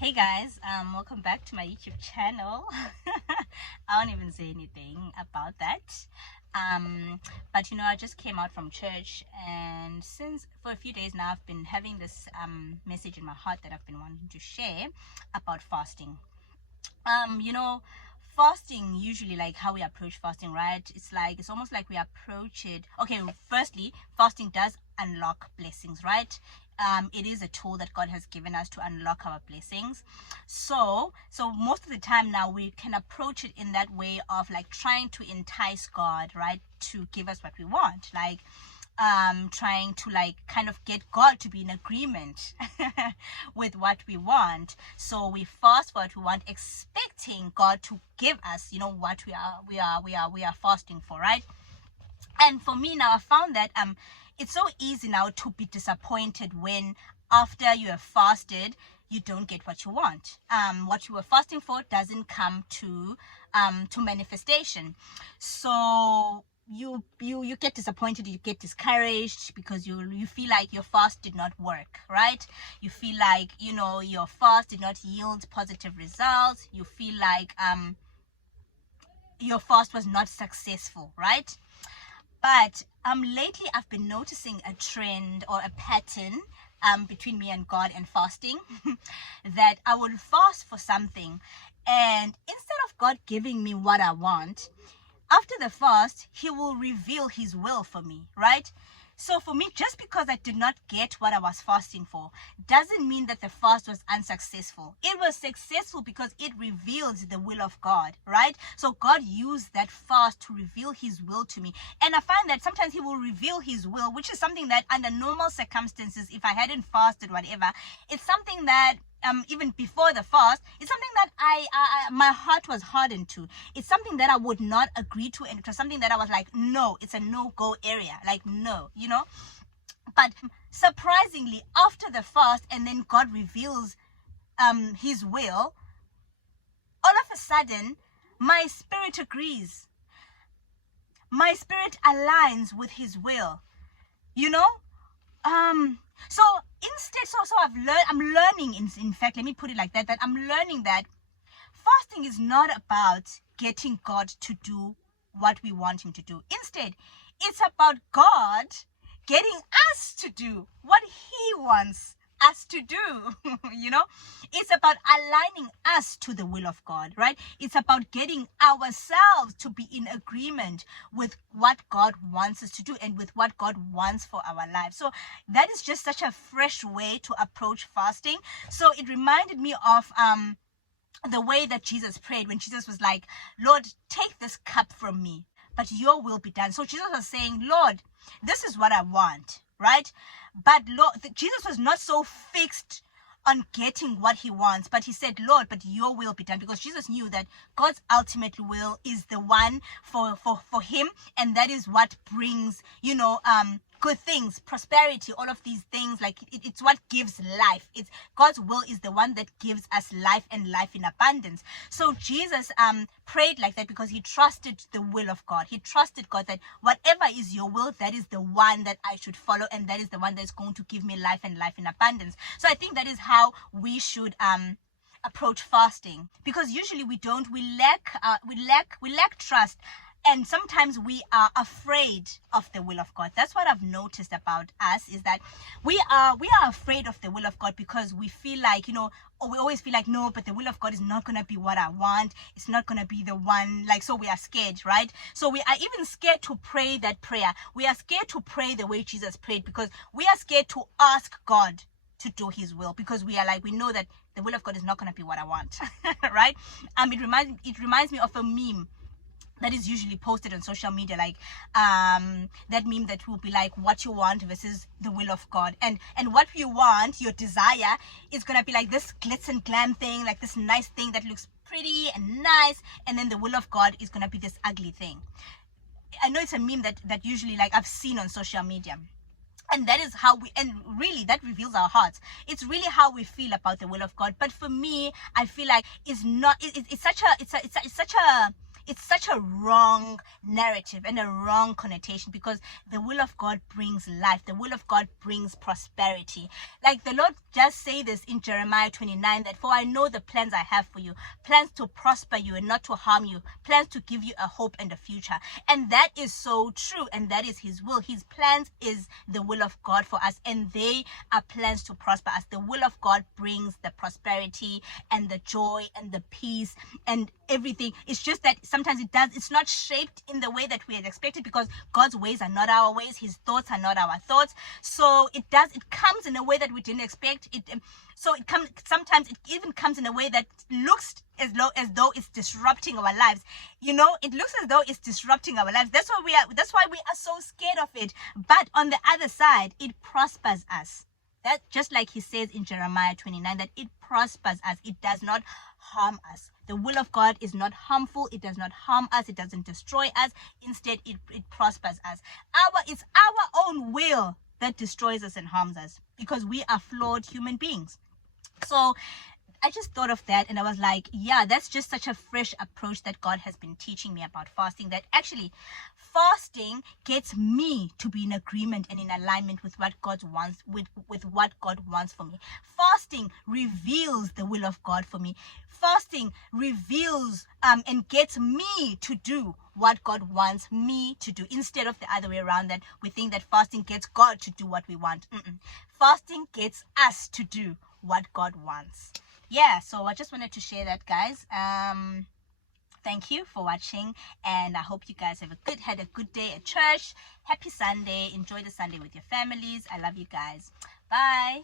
Hey guys, welcome back to my YouTube channel. I won't even say anything about that. But I just came out from church, and since for a few days now, I've been having this message in my heart that I've been wanting to share about fasting. You know, fasting, usually, like how we approach fasting, right? It's almost like we approach it. Okay, firstly, fasting does unlock blessings, right? It is a tool that God has given us to unlock our blessings. So most of the time now we can approach it in that way of like trying to entice God, right, to give us what we want, like trying to like kind of get God to be in agreement with what we want. So we fast for what we want, expecting God to give us, what we are fasting for, right? And for me now, I found that it's so easy now to be disappointed when after you have fasted you don't get what you want. What you were fasting for doesn't come to manifestation. So you get disappointed, you get discouraged, because you feel like your fast did not work, right? You feel like your fast did not yield positive results. You feel like your fast was not successful, right? But lately I've been noticing a trend or a pattern between me and God and fasting that I will fast for something, and instead of God giving me what I want, after the fast, He will reveal His will for me, right? So for me, just because I did not get what I was fasting for doesn't mean that the fast was unsuccessful. It was successful because it revealed the will of God, right? So God used that fast to reveal His will to me. And I find that sometimes He will reveal His will, which is something that under normal circumstances, if I hadn't fasted, whatever, it's something that even before the fast, it's something that my heart was hardened to. It's something that I would not agree to, and it was something that I was like, no, it's a no-go area, like no. But surprisingly, after the fast, and then God reveals His will, all of a sudden my spirit agrees. My spirit aligns with His will. So instead, so I'm learning, in fact, let me put it like that I'm learning that fasting is not about getting God to do what we want Him to do. Instead, it's about God getting us to do what He wants us to do. It's about aligning us to the will of God, right? It's about getting ourselves to be in agreement with what God wants us to do and with what God wants for our lives. So that is just such a fresh way to approach fasting. So it reminded me of the way that Jesus prayed when Jesus was like, Lord, take this cup from me, but your will be done. So Jesus was saying, Lord, this is what I want, right? But Lord, Jesus was not so fixed on getting what He wants, but He said, Lord, but your will be done, because Jesus knew that God's ultimate will is the one for Him, and that is what brings good things, prosperity, all of these things. Like it's what gives life. It's God's will is the one that gives us life, and life in abundance. So Jesus prayed like that because He trusted the will of God. He trusted God that whatever is your will, that is the one that I should follow, and that is the one that is going to give me life, and life in abundance. So I think that is how we should approach fasting, because usually we lack trust, and sometimes we are afraid of the will of God. That's what I've noticed about us, is that we are afraid of the will of God, because we feel like, or we always feel like, no, but the will of God is not going to be what I want. It's not going to be the one, like, so we are scared, right? So we are even scared to pray that prayer. We are scared to pray the way Jesus prayed, because we are scared to ask God to do His will, because we are like, we know that the will of God is not going to be what I want, right? It reminds me of a meme that is usually posted on social media, like that meme that will be like, what you want versus the will of God, and what you want, your desire, is gonna be like this glitz and glam thing, like this nice thing that looks pretty and nice, and then the will of God is gonna be this ugly thing. I know it's a meme that usually, like, I've seen on social media. And that is how and really that reveals our hearts. It's really how we feel about the will of God. But for me, I feel like it's not. It's such it's such a wrong narrative and a wrong connotation, because the will of God brings life. The will of God brings prosperity. Like the Lord just say this in Jeremiah 29, that for I know the plans I have for you, plans to prosper you and not to harm you, plans to give you a hope and a future. And that is so true, and that is his will. His plans is the will of God for us, and they are plans to prosper us. The will of God brings the prosperity and the joy and the peace and everything. It's just that sometimes it's not shaped in the way that we had expected, because God's ways are not our ways, his thoughts are not our thoughts. So it comes in a way that we didn't expect it. Sometimes it even comes in a way that looks as though it's disrupting our lives. It looks as though it's disrupting our lives. That's why we are so scared of it. But on the other side, it prospers us. That, just like he says in Jeremiah 29, that it prospers us. It does not harm us. The will of God is not harmful. It does not harm us. It doesn't destroy us. Instead, it prospers us. It's our own will that destroys us and harms us, because we are flawed human beings. So I just thought of that, and I was like, yeah, that's just such a fresh approach that God has been teaching me about fasting, that actually fasting gets me to be in agreement and in alignment with what God wants, with what God wants for me. Fasting reveals the will of God for me. Fasting reveals and gets me to do what God wants me to do, instead of the other way around, that we think that fasting gets God to do what we want. Fasting gets us to do what God wants. Yeah, so I just wanted to share that, guys. Thank you for watching, and I hope you guys had a good day at church. Happy Sunday. Enjoy the Sunday with your families. I love you guys. Bye.